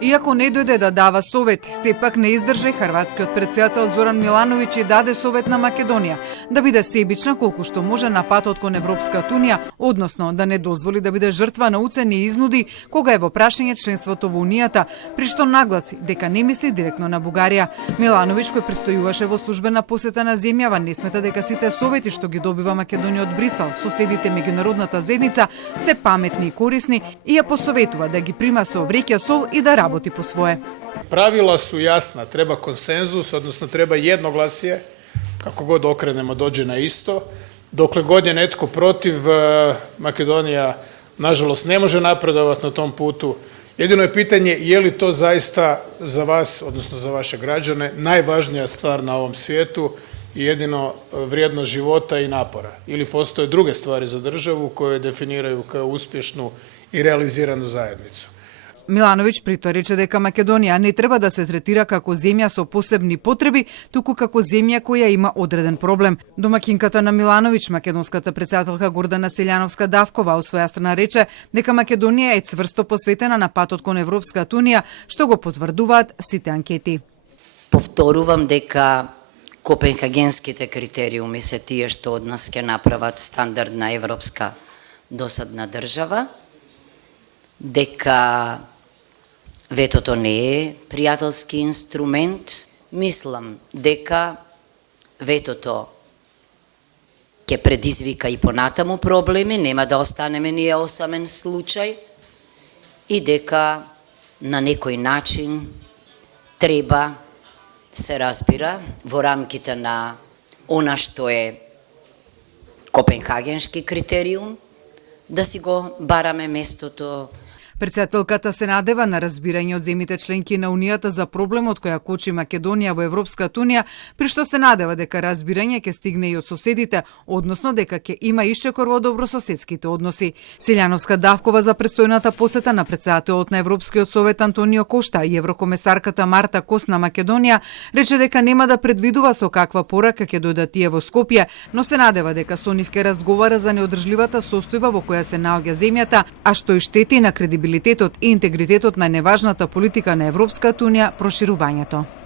Иако не дојде да дава совет, сепак не издржа хрватскиот претседател Зоран Милановиќ и даде совет на Македонија да биде себична колку што може на патот кон Европската унија, односно да не дозволи да биде жртва на уцени и изнуди кога е во прашање членството во Унијата, при што нагласи дека не мисли директно на Бугарија. Милановиќ, кој престојуваше во службена посета на земјава, не смета дека сите совети што ги добива Македонија од Брисел, соседите, меѓународната заедница се паметни и корисни и ја посоветува да ги прима со вреќа сол и да работи по свое. Правила su jasna, treba konsenzus, odnosno treba jednoglasje, kako god okrenemo dođe na isto. Dokle god je netko protiv, Makedonija nažalost ne može napredovati na tom putu. Jedino je pitanje je li to zaista za vas, odnosno za vaše građane, najvažnija stvar na ovom svijetu i jedino vrijednost života i napora. Ili postoje druge stvari za državu koje definiraju kao uspješnu i realiziranu zajednicu. Милановиќ притоа рече дека Македонија не треба да се третира како земја со посебни потреби, туку како земја која има одреден проблем. Домакинката на Милановиќ, македонската претседателка Гордана Селјановска-Давкова, од своја страна рече дека Македонија е цврсто посветена на патот кон Европската унија, што го потврдуваат сите анкети. Повторувам дека копенхагенските критериуми се тие што од нас ќе направат стандардна европска досадна држава, дека ветото не е пријателски инструмент. Мислам дека ветото ќе предизвика и понатаму проблеми, нема да останеме ние осамен случај и дека на некој начин треба се разбира во рамките на она што е копенхагенски критериум да си го бараме местото. Претседателката се надева на разбирање од земјите членки на Унијата за проблемот која кочи Македонија во Европската унија, при што се надева дека разбирање ќе стигне и од соседите, односно дека ќе има ишчекор во добрососедските односи. Селјановска-Давкова за престојната посета на претседателот на Европскиот совет Антонио Кошта и еврокомесарката Марта Кос на Македонија рече дека нема да предвидува со каква порака ќе дојдат тие во Скопје, но се надева дека со нив ќе разговара за неодржливата состојба во која се наоѓа земјата, а што и штети на кредибилитетот и интегритетот на неважната политика на Европската унија, проширувањето.